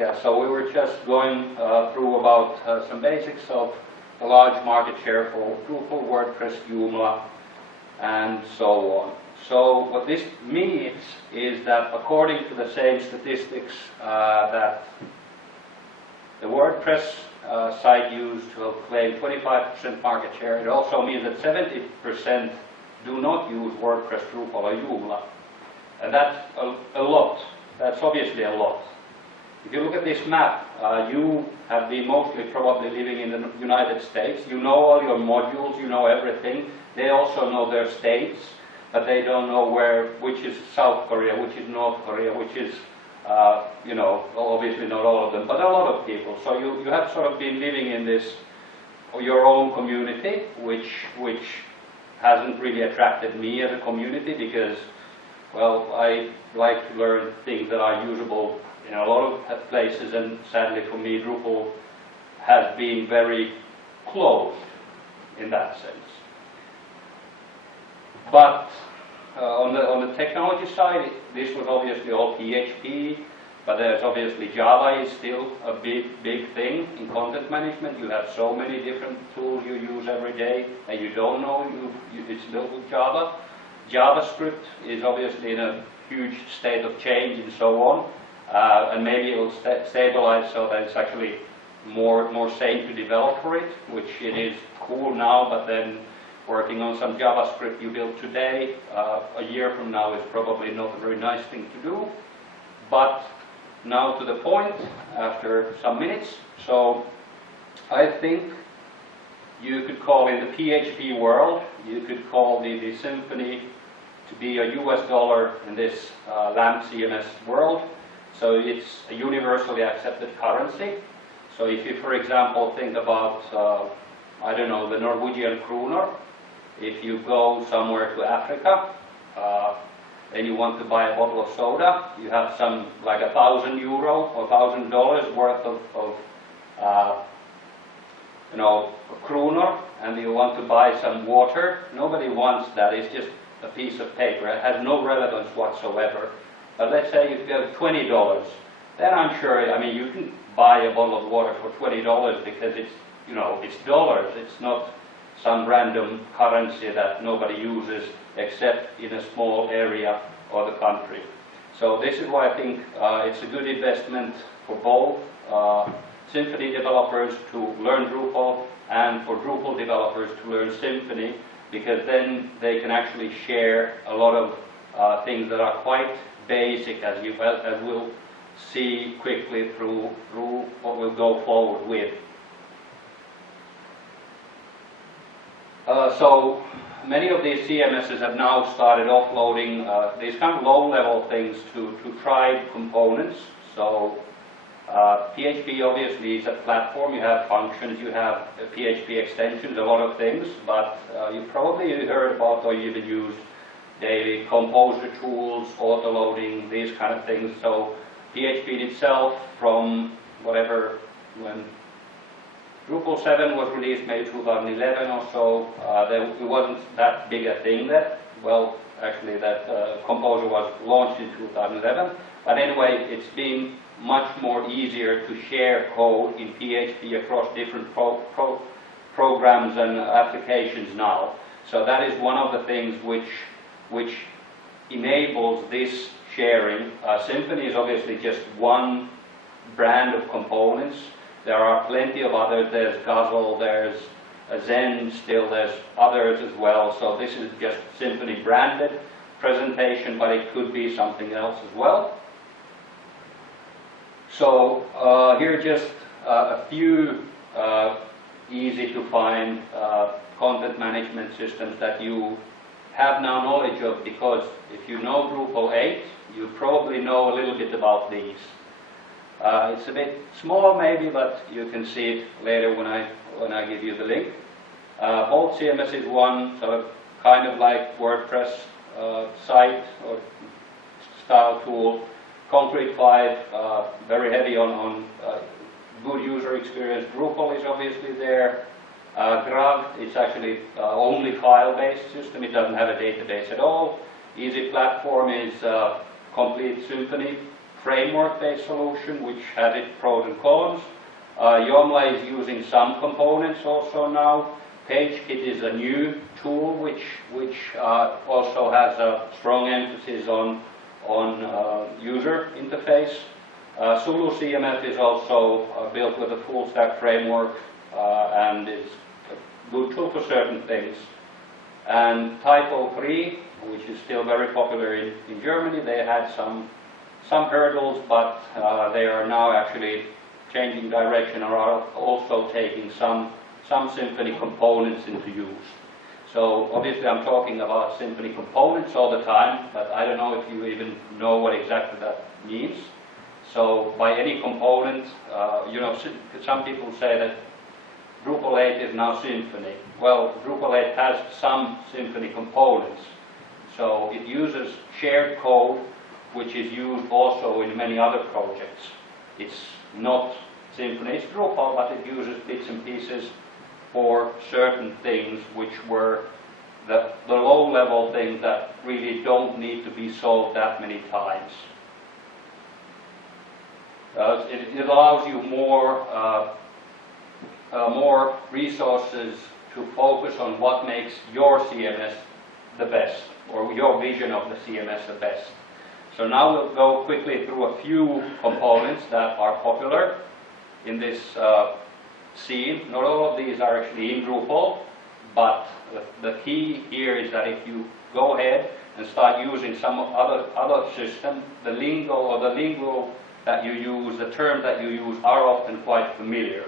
Yeah, so we were just going through about some basics of the large market share for Drupal, WordPress, Joomla, and so on. So what this means is that according to the same statistics that the WordPress site used to claim 25% market share, it also means that 70% do not use WordPress, Drupal, or Joomla. And that's a lot. That's obviously a lot. If you look at this map, you have been mostly probably living in the United States. You know all your modules, you know everything. They also know their states, but they don't know which is South Korea, which is North Korea, which is, you know, obviously not all of them, but a lot of people. So you have sort of been living in this, your own community, which hasn't really attracted me as a community because, well, I like to learn things that are usable in a lot of places, and sadly for me, Drupal has been very closed in that sense. But on the technology side, this was obviously all PHP, but there's obviously Java is still a big thing in content management. You have so many different tools you use every day and you don't know it's built with Java. JavaScript is obviously in a huge state of change and so on, and maybe it will stabilize so that it's actually more sane to develop for it, which it is cool now, but then working on some JavaScript you build today, a year from now is probably not a very nice thing to do. But now to the point, after some minutes, so I think you could call in the PHP world, you could call the Symfony to be a US dollar in this LAMP CMS world. So it's a universally accepted currency. So if you, for example, think about, I don't know, the Norwegian kroner, if you go somewhere to Africa, and you want to buy a bottle of soda, you have some like €1,000 or $1,000 worth of you know, kroner, and you want to buy some water. Nobody wants that. It's just a piece of paper. It has no relevance whatsoever. But let's say you have $20. Then I'm sure, I mean, you can buy a bottle of water for $20 because it's, you know, it's dollars. It's not some random currency that nobody uses except in a small area of the country. So this is why I think it's a good investment for both Symfony developers to learn Drupal and for Drupal developers to learn Symfony, because then they can actually share a lot of things that are quite basic, as we'll see quickly through what we'll go forward with. So many of these CMSs have now started offloading these kind of low-level things to tried components. So PHP obviously is a platform. You have functions, you have PHP extensions, a lot of things, but you probably heard about or even used daily composer tools, auto-loading, these kind of things. So PHP itself, from whatever, when Drupal 7 was released maybe 2011 or so, it wasn't that big a thing then. Well, actually that Composer was launched in 2011. But anyway, it's been much more easier to share code in PHP across different programs and applications now. So that is one of the things which enables this sharing. Symfony is obviously just one brand of components. There are plenty of others. There's Guzzle, there's Zen still, there's others as well. So this is just Symfony branded presentation, but it could be something else as well. So here are just a few easy to find content management systems that you have now knowledge of, because if you know Drupal 8, you probably know a little bit about these. It's a bit small maybe, but you can see it later when I give you the link. Both CMS is one sort of kind of like WordPress site or style tool. Concrete 5, very heavy on good user experience. Drupal is obviously there. Grav, it's actually only file-based system. It doesn't have a database at all. Easy Platform is complete Symfony framework-based solution, which has its pros and cons. Joomla is using some components also now. PageKit is a new tool which also has a strong emphasis on user interface. Zulu CMF is also built with a full stack framework and is a good tool for certain things. And Typo 3, which is still very popular in Germany, they had some hurdles, but they are now actually changing direction or are also taking some Symfony components into use. So obviously I'm talking about Symfony components all the time, but I don't know if you even know what exactly that means. So by any component, you know, some people say that Drupal 8 is now Symfony. Well, Drupal 8 has some Symfony components. So it uses shared code, which is used also in many other projects. It's not Symfony, it's Drupal, but it uses bits and pieces for certain things which were the low-level things that really don't need to be solved that many times. It allows you more resources to focus on what makes your CMS the best, or your vision of the CMS the best. So now we'll go quickly through a few components that are popular in this scene. Not all of these are actually in Drupal, but the key here is that if you go ahead and start using some other system, the lingo that you use, the terms that you use are often quite familiar.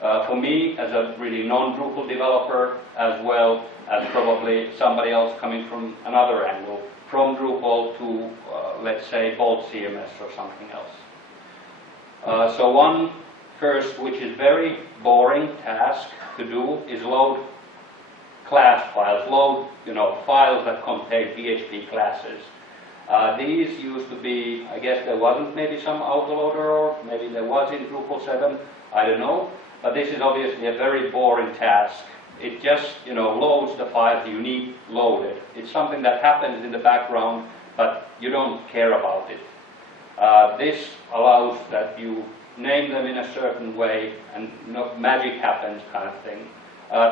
For me, as a really non-Drupal developer, as well as probably somebody else coming from another angle, from Drupal to, let's say, Bolt CMS or something else. So one first, which is very boring task to do, is load class files, load, files that contain PHP classes. These used to be, I guess there wasn't maybe some autoloader, or maybe there was in Drupal 7, I don't know. But this is obviously a very boring task. It just, loads the files you need loaded. It's something that happens in the background, but you don't care about it. This allows that you name them in a certain way and magic happens kind of thing.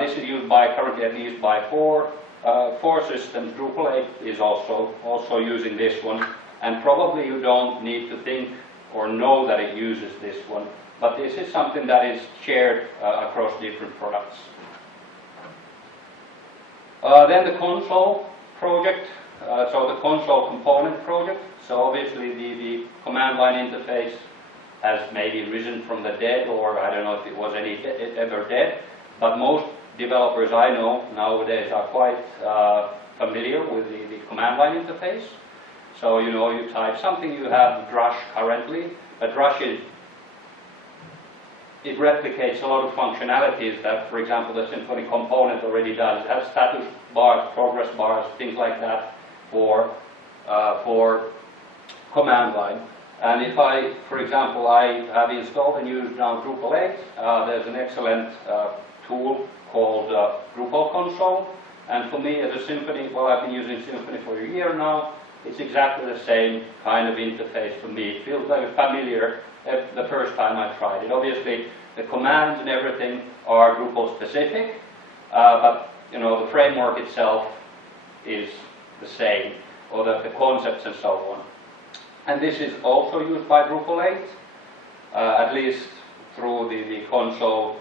This is used by, currently at least by four systems. Drupal 8 is also using this one, and probably you don't need to think or know that it uses this one, but this is something that is shared across different products. Then the console project, so the console component project. So obviously the command line interface has maybe risen from the dead, or I don't know if it was ever dead, but most developers I know nowadays are quite familiar with the command line interface. So you type something, you have Drush currently, but Drush it replicates a lot of functionalities that, for example, the Symfony component already does. It has status bars, progress bars, things like that for command line. And if for example, I have installed and used now Drupal 8, there's an excellent tool called Drupal Console. And for me, as a Symfony, well, I've been using Symfony for a year now. It's exactly the same kind of interface for me. It feels very familiar the first time I tried it. Obviously, the commands and everything are Drupal specific, but the framework itself is the same, or the concepts and so on. And this is also used by Drupal 8, at least through the console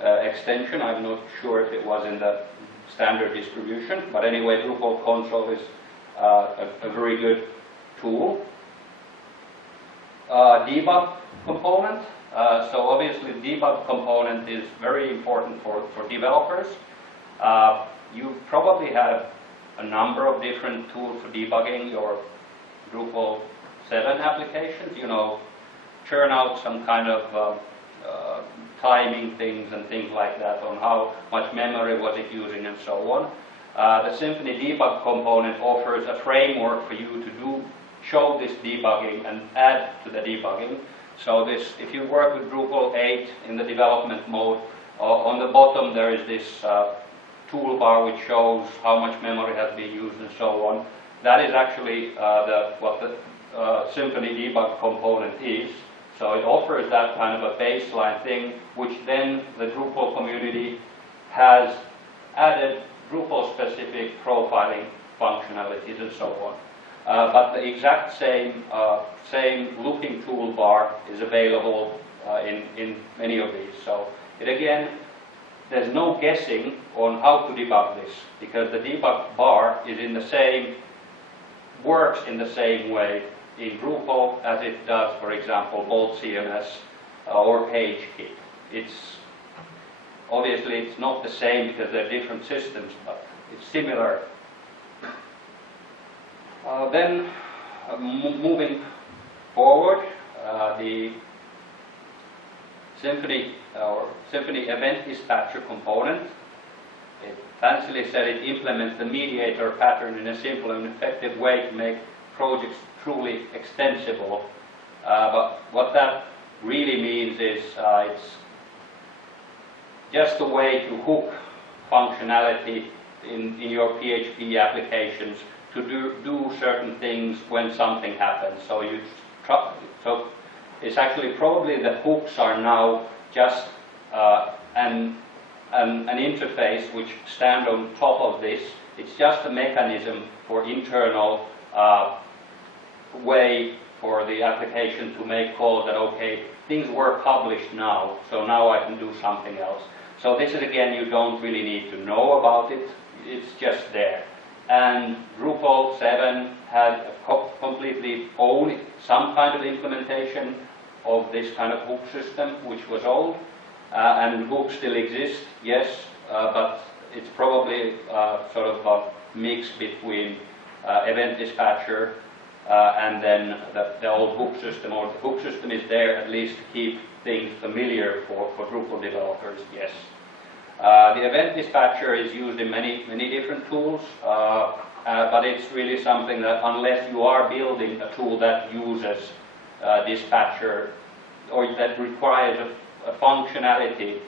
extension. I'm not sure if it was in the standard distribution, but anyway, Drupal console is a very good tool. Debug component. So obviously debug component is very important for developers. You probably have a number of different tools for debugging your Drupal 7 applications. Churn out some kind of timing things and things like that, on how much memory was it using and so on. The Symfony debug component offers a framework for you to show this debugging and add to the debugging. So if you work with Drupal 8 in the development mode, on the bottom there is this toolbar which shows how much memory has been used and so on. That is actually what the Symfony debug component is. So it offers that kind of a baseline thing, which then the Drupal community has added Drupal-specific profiling functionalities and so on. But the exact same looking toolbar is available in many of these. So it again, there's no guessing on how to debug this, because the debug bar is in the same, works in the same way in Drupal as it does, for example, Bolt CMS or PageKit. Obviously it's not the same because they're different systems, but it's similar. Then moving forward, the Symfony event dispatcher component, it fancily said it implements the mediator pattern in a simple and effective way to make projects truly extensible. But what that really means is it's just a way to hook functionality in your PHP applications to do certain things when something happens. So it's actually probably the hooks are now just an interface which stand on top of this. It's just a mechanism for internal way for the application to make calls that, okay, things were published now, so now I can do something else. So this is, again, you don't really need to know about it, it's just there. And Drupal 7 had a completely own, some kind of implementation of this kind of hook system, which was old. And hooks still exist, yes, but it's probably sort of a mix between event dispatcher and then the old hook system, or the hook system is there at least to keep things familiar for Drupal developers, yes. The event dispatcher is used in many different tools, but it's really something that unless you are building a tool that uses dispatcher or that requires a functionality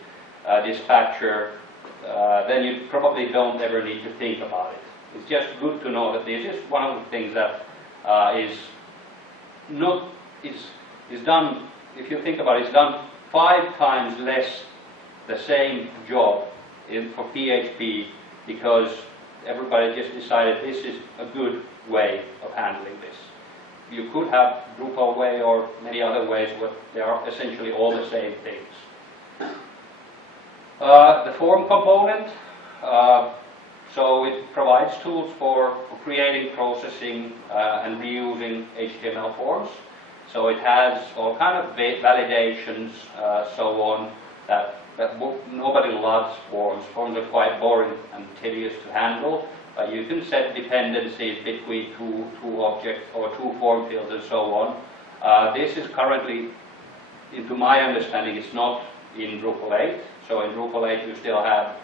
dispatcher, then you probably don't ever need to think about it. It's just good to know that this is one of the things that is done, if you think about it, it's done 5 times less the same job for PHP because everybody just decided this is a good way of handling this. You could have Drupal way or many other ways, but they are essentially all the same things. The form component, so it provides tools for creating, processing, and reusing HTML forms. So it has all kind of validations, so on, that nobody loves forms. Forms are quite boring and tedious to handle, but you can set dependencies between two objects or 2 form fields and so on. This is currently, to my understanding, it's not in Drupal 8. So in Drupal 8 you still have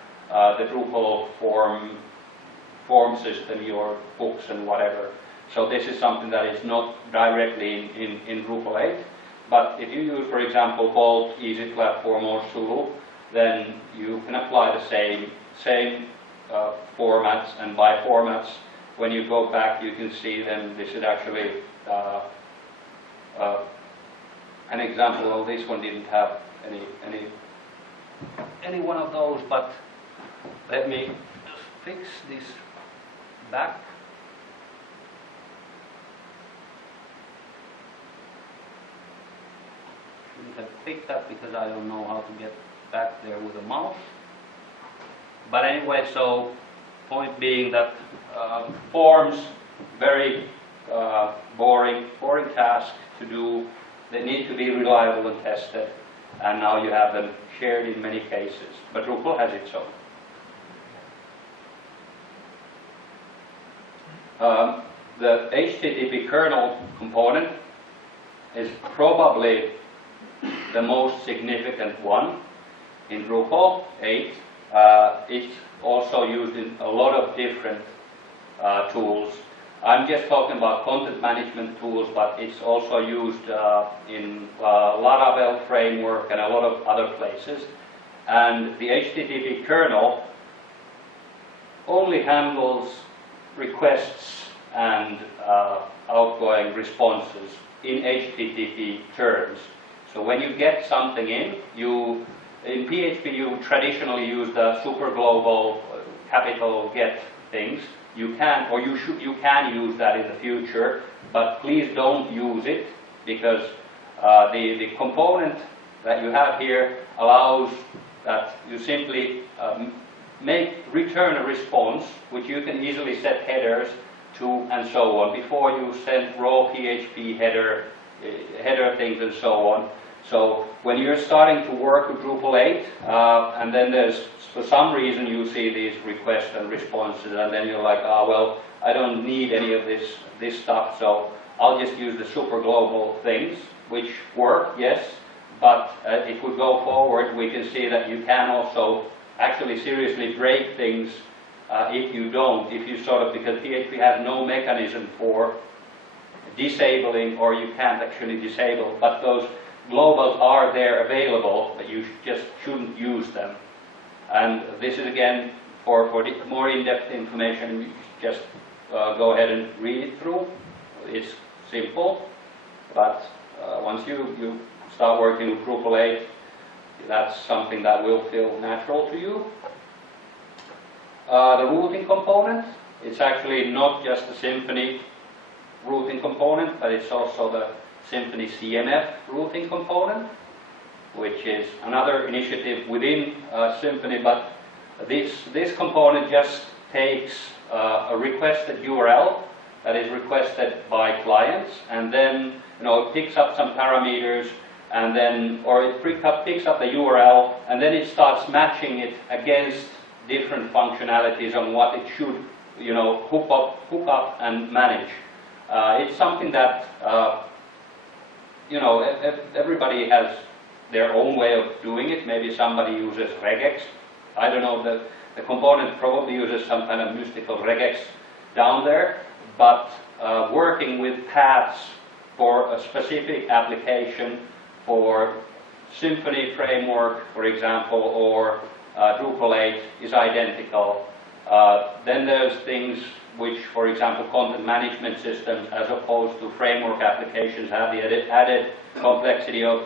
the Drupal form system, your hooks and whatever. So this is something that is not directly in Drupal 8. But if you use, for example, Bolt, Easy Platform or Zulu, then you can apply the same formats, and by formats, when you go back, you can see then this is actually an example. Well, this one didn't have any one of those, but let me just fix this back. Shouldn't have picked that because I don't know how to get back there with a mouse. But anyway, so point being that forms, very boring task to do. They need to be reliable and tested, and now you have them shared in many cases. But Drupal has its own. The HTTP kernel component is probably the most significant one in Drupal 8. It's also used in a lot of different tools. I'm just talking about content management tools, but it's also used in Laravel framework and a lot of other places. And the HTTP kernel only handles requests and outgoing responses in HTTP terms. So when you get something in PHP you traditionally use the super global capital get things. You can use that in the future, but please don't use it, because the component that you have here allows that you simply return a response, which you can easily set headers to and so on, before you send raw PHP header things and so on. So when you're starting to work with Drupal 8, and then for some reason you see these requests and responses, and then you're like, well, I don't need any of this stuff, so I'll just use the super global things, which work, yes, but if we go forward, we can see that you can also actually seriously break things if you because PHP has no mechanism for disabling, or you can't actually disable, but those globals are there available, but you just shouldn't use them. And this is again, for more in-depth information, you just go ahead and read it through. It's simple, but once you start working with Drupal 8, that's something that will feel natural to you. The routing component, it's actually not just the Symfony routing component, but it's also the Symfony CMF routing component, which is another initiative within Symfony, but this component just takes a requested URL that is requested by clients, and then it picks up some parameters, and then it picks up the URL, and then it starts matching it against different functionalities on what it should hook up and manage. It's something that everybody has their own way of doing it. Maybe somebody uses regex. I don't know, the component probably uses some kind of mystical regex down there, but working with paths for a specific application, for Symfony framework, for example, or Drupal 8 is identical. Then there's things which, for example, content management systems, as opposed to framework applications, have the added complexity of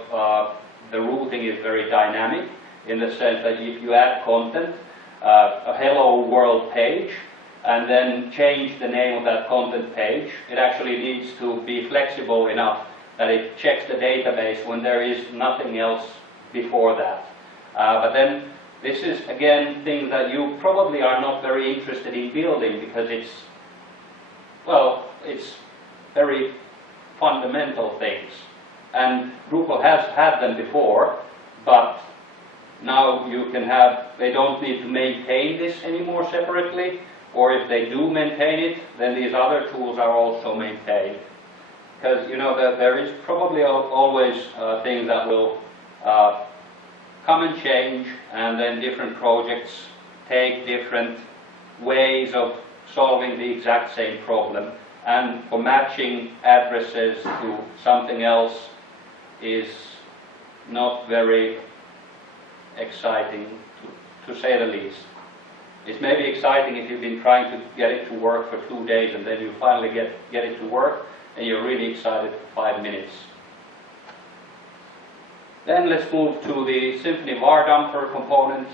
the routing is very dynamic, in the sense that if you add content, a hello world page, and then change the name of that content page, it actually needs to be flexible enough that it checks the database when there is nothing else before that. But then this is, again, things that you probably are not very interested in building, because it's very fundamental things. And Drupal has had them before, but now you can they don't need to maintain this anymore separately, or if they do maintain it, then these other tools are also maintained. Because, there is probably always things that will come and change, and then different projects take different ways of solving the exact same problem. And for matching addresses to something else is not very exciting, to say the least. It's maybe exciting if you've been trying to get it to work for 2 days, and then you finally get it to work, and you're really excited for 5 minutes. Then let's move to the Symfony var dumper component.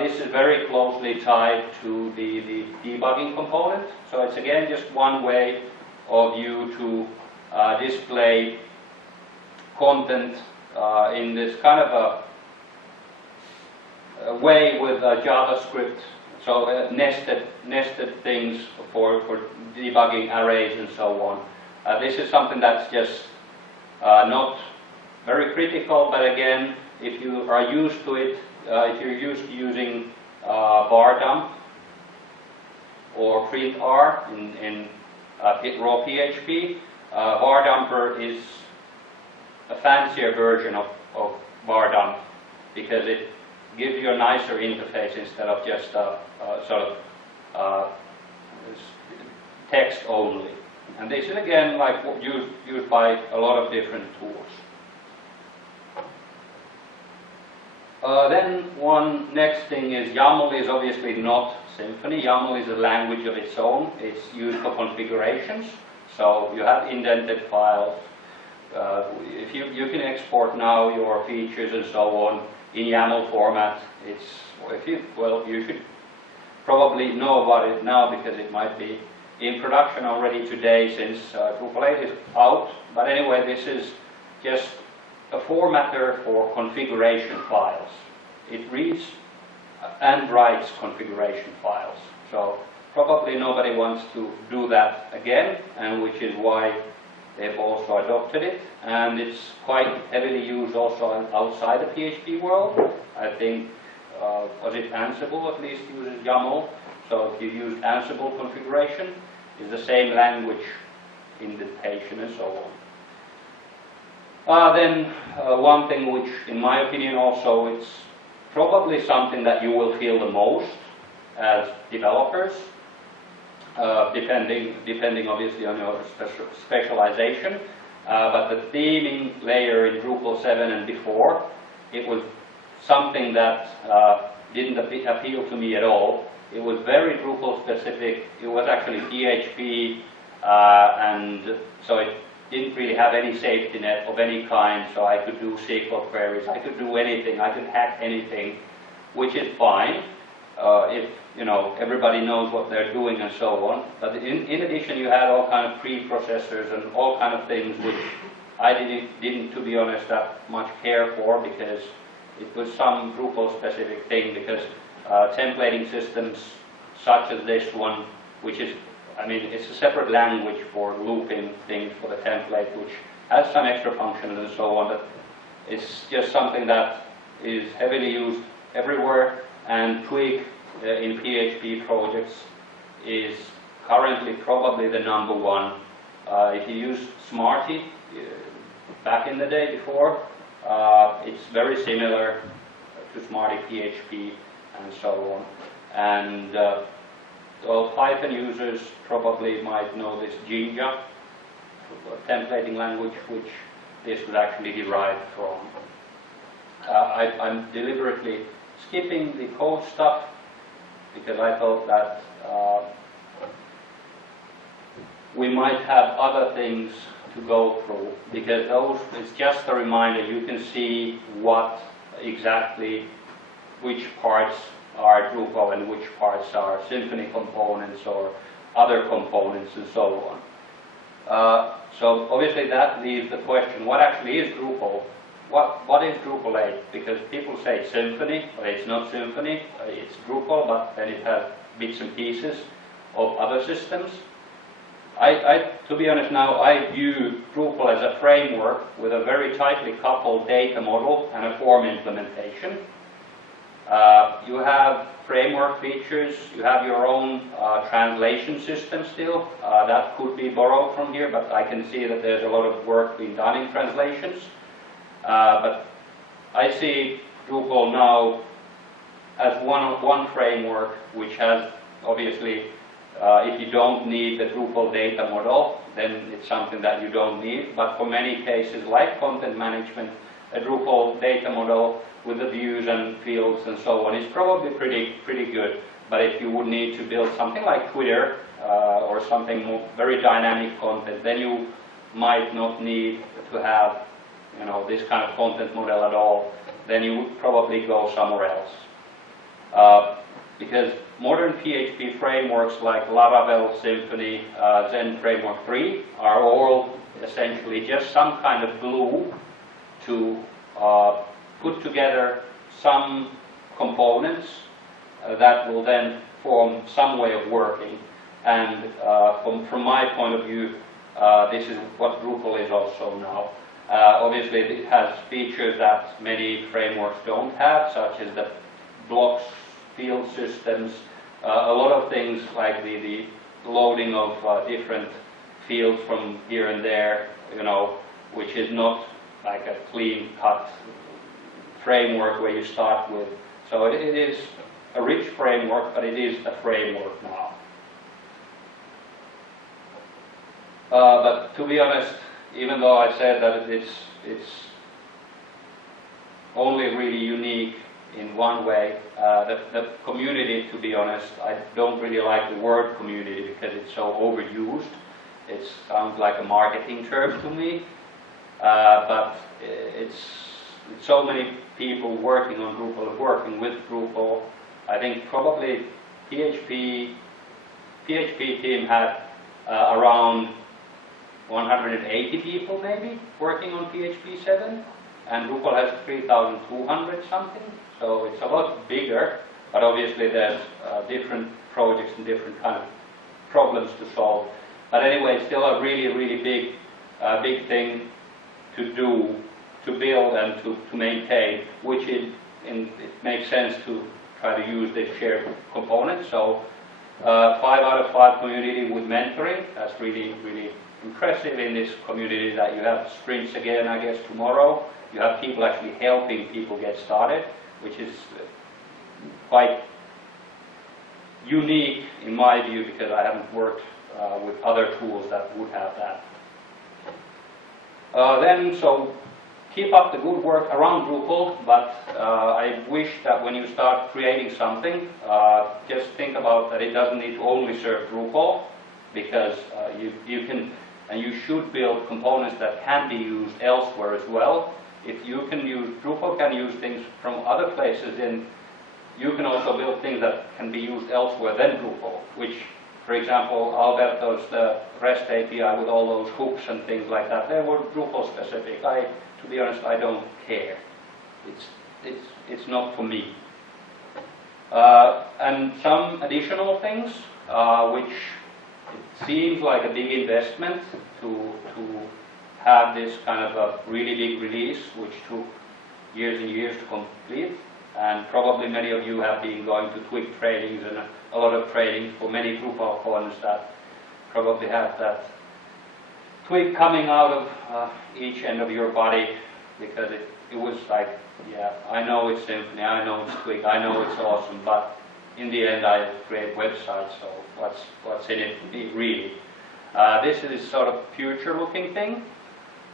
This is very closely tied to the debugging component. So it's again just one way of you to display content in this kind of a way with JavaScript. So nested things for debugging arrays and so on. This is something that's just not very critical, but again, if you are used to it, if you're used to using var dump or print r in raw PHP, var dumper is a fancier version of var dump, because it gives you a nicer interface instead of just text only. And this is again used by a lot of different tools. Then one next thing is YAML is obviously not Symfony. YAML is a language of its own. It's used for configurations. So you have indented files. If you can export now your features and so on in YAML format. You should probably know about it now because it might be in production already today since Drupal 8 is out. But anyway, this is just a formatter for configuration files. It reads and writes configuration files. So probably nobody wants to do that again, and which is why they've also adopted it. And it's quite heavily used also outside the PHP world. I think, was it Ansible at least uses YAML? So if you use Ansible configuration, it's the same language indentation and so on. Then one thing which, in my opinion also, it's probably something that you will feel the most as developers, depending obviously on your specialization. But the theming layer in Drupal 7 and before, it was something that didn't appeal to me at all. It was very Drupal specific. It was actually PHP, and so it didn't really have any safety net of any kind, so I could do SQL queries, I could do anything, I could hack anything, which is fine if everybody knows what they're doing and so on. But in addition, you had all kind of preprocessors and all kind of things which I didn't, to be honest, that much care for, because it was some Drupal specific thing, because templating systems such as this one, which is, it's a separate language for looping things for the template, which has some extra functions and so on, but it's just something that is heavily used everywhere, and Twig in PHP projects is currently probably the number one. If you use Smarty back in the day before, it's very similar to Smarty PHP and so on. And well, Python users probably might know this Jinja, a templating language which this was actually derived from. I'm deliberately skipping the code stuff because I thought that we might have other things to go through, because those, it's just a reminder, you can see what exactly, which parts are Drupal and which parts are Symfony components or other components and so on. So obviously that leaves the question, what actually is Drupal? What is Drupal 8? Because people say Symfony, but it's not Symfony, it's Drupal, but then it has bits and pieces of other systems. To be honest now, I view Drupal as a framework with a very tightly coupled data model and a form implementation. You have framework features, you have your own translation system still. That could be borrowed from here, but I can see that there's a lot of work being done in translations. But I see Drupal now as one framework which has, obviously, if you don't need the Drupal data model, then it's something that you don't need. But for many cases, like content management, a Drupal data model with the views and fields and so on is probably pretty good. But if you would need to build something like Twitter or something more very dynamic content, then you might not need to have this kind of content model at all. Then you would probably go somewhere else. Because modern PHP frameworks like Laravel, Symfony, Zen Framework 3 are all essentially just some kind of glue to put together some components that will then form some way of working. And from my point of view, this is what Drupal is also now. Obviously, it has features that many frameworks don't have, such as the blocks, field systems, a lot of things like the loading of different fields from here and there, which is not like a clean-cut framework where you start with. So it is a rich framework, but it is a framework now. But to be honest, even though I said that it's only really unique in one way. The community, to be honest, I don't really like the word community because it's so overused. It sounds like a marketing term to me, but it's so many people working on Drupal, working with Drupal. I think probably PHP team had around 180 people maybe working on PHP 7, and Drupal has 3,200 something, so it's a lot bigger, but obviously there's different projects and different kind of problems to solve. But anyway, it's still a really, really big thing to do, to build and to maintain, which it makes sense to try to use the shared components. So 5 out of 5 community with mentoring, that's really, really impressive in this community, that you have sprints again, I guess, tomorrow. You have people actually helping people get started, which is quite unique in my view, because I haven't worked with other tools that would have that. So keep up the good work around Drupal, but I wish that when you start creating something, just think about that it doesn't need to only serve Drupal, because you can and you should build components that can be used elsewhere as well. If you can use, Drupal can use things from other places, then you can also build things that can be used elsewhere than Drupal, which, for example, Alberto's the REST API with all those hooks and things like that, they were Drupal specific. To be honest, I don't care. It's not for me. And some additional things, which it seems like a big investment to have this kind of a really big release, which took years and years to complete. And probably many of you have been going to Twig trainings and a lot of trainings for many DrupalCons that probably have that twig coming out of each end of your body, because it was like, yeah, I know it's Symfony, I know it's Twig, I know it's awesome, but in the end I create websites, so what's in it for me, really? This is sort of future-looking thing.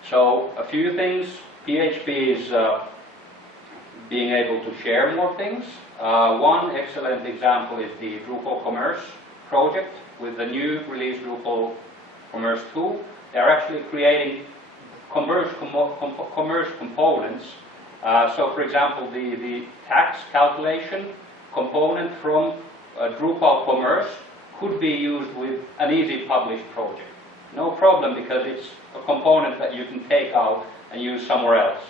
So a few things. PHP is being able to share more things. One excellent example is the Drupal Commerce project. With the new release Drupal Commerce 2, they're actually creating commerce components. So for example, the tax calculation component from Drupal Commerce could be used with an easy publish project. No problem, because it's a component that you can take out and use somewhere else.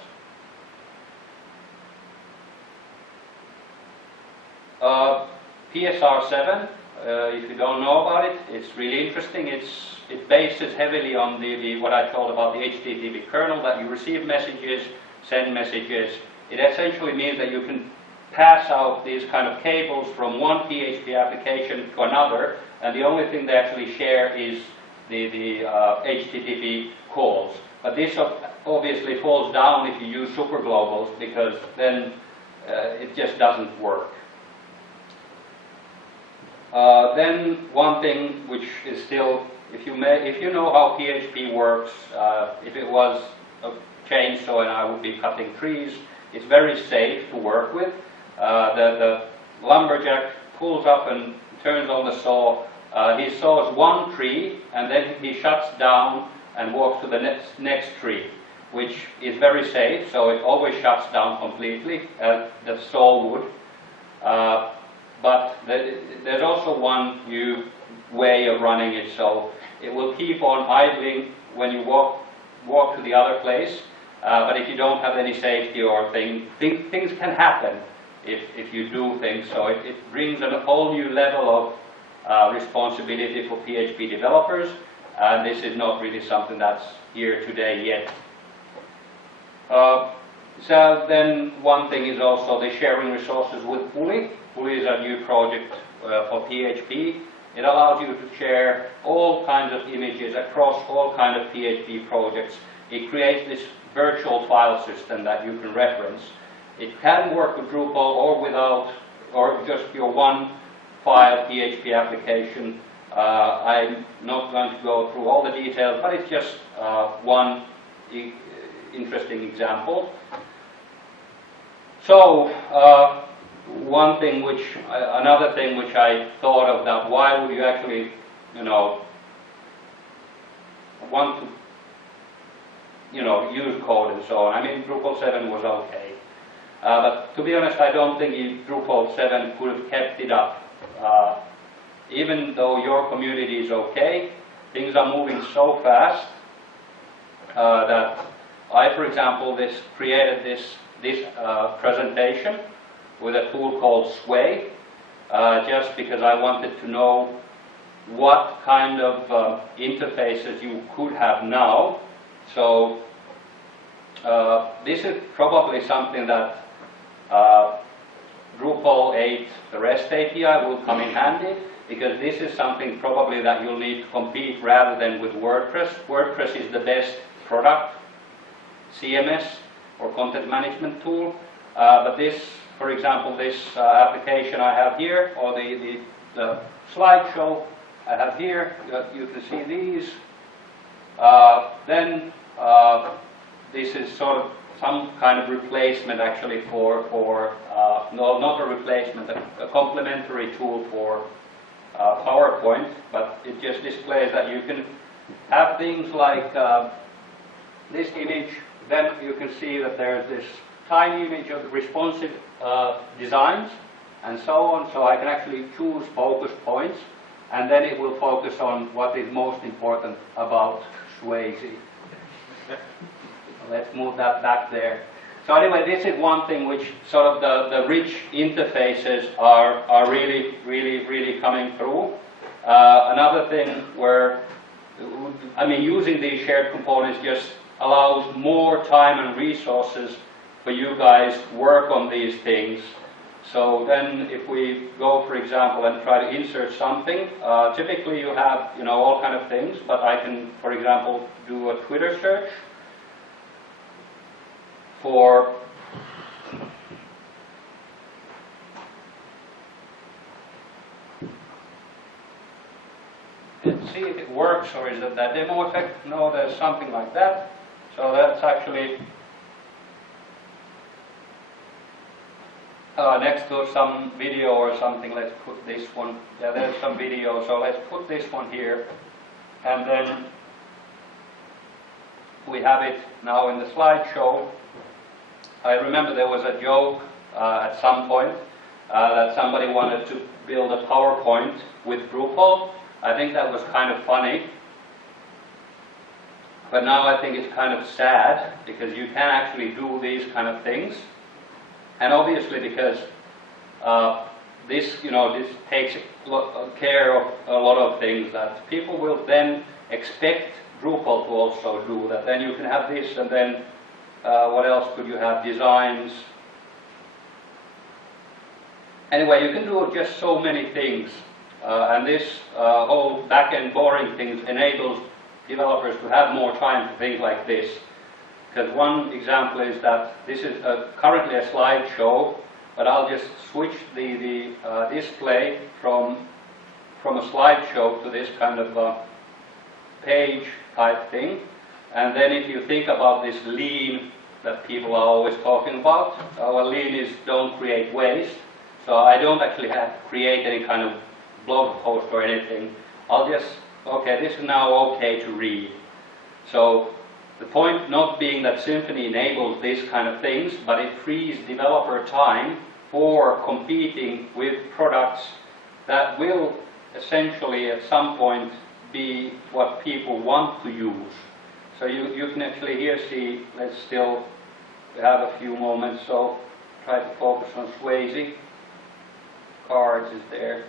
PSR 7, if you don't know about it, it's really interesting. It bases heavily on the what I told about the HTTP kernel, that you receive messages, send messages. It essentially means that you can pass out these kind of cables from one PHP application to another, and the only thing they actually share is the HTTP calls. But this obviously falls down if you use superglobals, because then it just doesn't work. Then one thing which is still, if you know how PHP works, if it was a chainsaw and I would be cutting trees, it's very safe to work with. The lumberjack pulls up and turns on the saw. He saws one tree and then he shuts down and walks to the next tree, which is very safe, so it always shuts down completely, as the saw would. But there's also one new way of running it, so it will keep on idling when you walk to the other place, but if you don't have any safety or things can happen if you do things, so it brings a whole new level of responsibility for PHP developers, and this is not really something that's here today yet. So then one thing is also the sharing resources with Puli. Puli is a new project for PHP. It allows you to share all kinds of images across all kinds of PHP projects. It creates this virtual file system that you can reference. It can work with Drupal or without, or just your one file PHP application. I'm not going to go through all the details, but it's just one interesting example. So another thing which I thought of, that why would you actually, want to, use code and so on. I mean, Drupal 7 was okay. But to be honest, I don't think Drupal 7 could have kept it up. Even though your community is okay, things are moving so fast that I, for example, created this presentation with a tool called Sway, just because I wanted to know what kind of interfaces you could have now. So this is probably something that Drupal 8, the REST API, will come in handy, because this is something probably that you'll need to compete rather than with WordPress. WordPress is the best product CMS or content management tool, but this, for example, this application I have here, or the slideshow I have here, you can see these. Then this is sort of some kind of replacement actually for no, not a replacement, a complementary tool for PowerPoint, but it just displays that you can have things like this image. Then you can see that there's this tiny image of responsive designs and so on, so I can actually choose focus points, and then it will focus on what is most important about Swayze. Let's move that back there. So anyway, this is one thing which sort of the rich interfaces are really coming through. Another thing where, I mean, using these shared components just allows more time and resources for you guys to work on these things. So then if we go, for example, and try to insert something, typically you have, all kind of things, but I can, for example, do a Twitter search for let's see if it works, or is it that demo effect? No, there's something like that. So that's actually next to some video or something. Let's put this one. Yeah, there's some video, so let's put this one here, and then we have it now in the slideshow. I remember there was a joke at some point that somebody wanted to build a PowerPoint with Drupal. I think that was kind of funny. But now I think it's kind of sad, because you can actually do these kind of things. And obviously because this takes care of a lot of things that people will then expect Drupal to also do. That then you can have this, and then what else could you have? Designs. Anyway, you can do just so many things, and this whole back-end boring things enables developers to have more time for things like this. Because one example is that this is currently a slideshow, but I'll just switch the display from a slideshow to this kind of page type thing. And then if you think about this lean that people are always talking about, well, lean is don't create waste. So I don't actually have to create any kind of blog post or anything. I'll just, okay, this is now okay to read. So the point not being that Symfony enables these kind of things, but it frees developer time for competing with products that will essentially at some point be what people want to use. So you can actually here see, let's still have a few moments, so try to focus on Swayze. Cards is there.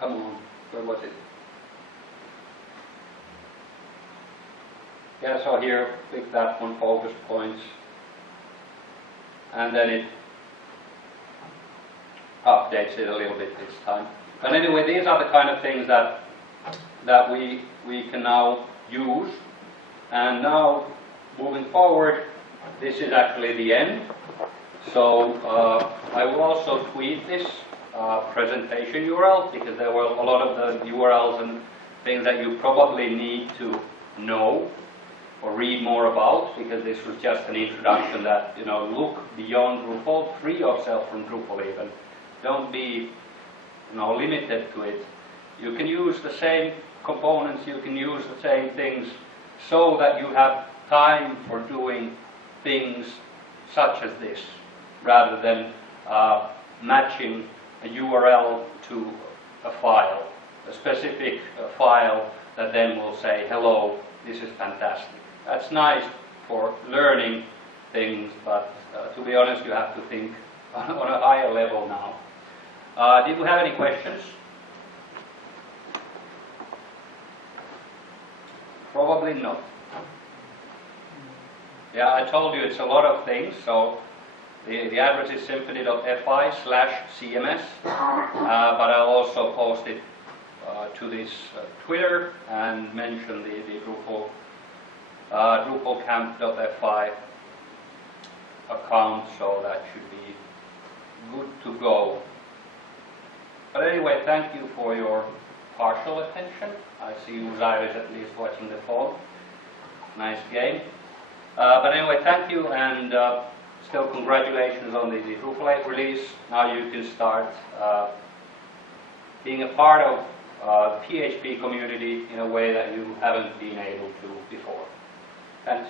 Come on, where was it? Yeah, so here, click that one, focus points. And then it updates it a little bit this time. But anyway, these are the kind of things that we can now use. And now, moving forward, this is actually the end. So I will also tweet this presentation URL, because there were a lot of the URLs and things that you probably need to know or read more about, because this was just an introduction that, look beyond Drupal, free yourself from Drupal even. Don't be, limited to it. You can use the same components, you can use the same things, so that you have time for doing things such as this, rather than matching a URL to a file, a specific file that then will say, hello, this is fantastic. That's nice for learning things, but to be honest, you have to think on a higher level now. Did we have any questions? Probably not. Yeah, I told you it's a lot of things, so the address is symfony.fi/cms, but I'll also post it to this Twitter and mention the DrupalCamp.fi account, so that should be good to go. But anyway, thank you for your partial attention. I see Uzair is at least watching the phone. Nice game. But anyway, thank you, and still congratulations on the Drupal 8 release. Now you can start being a part of PHP community in a way that you haven't been able to before. Thanks.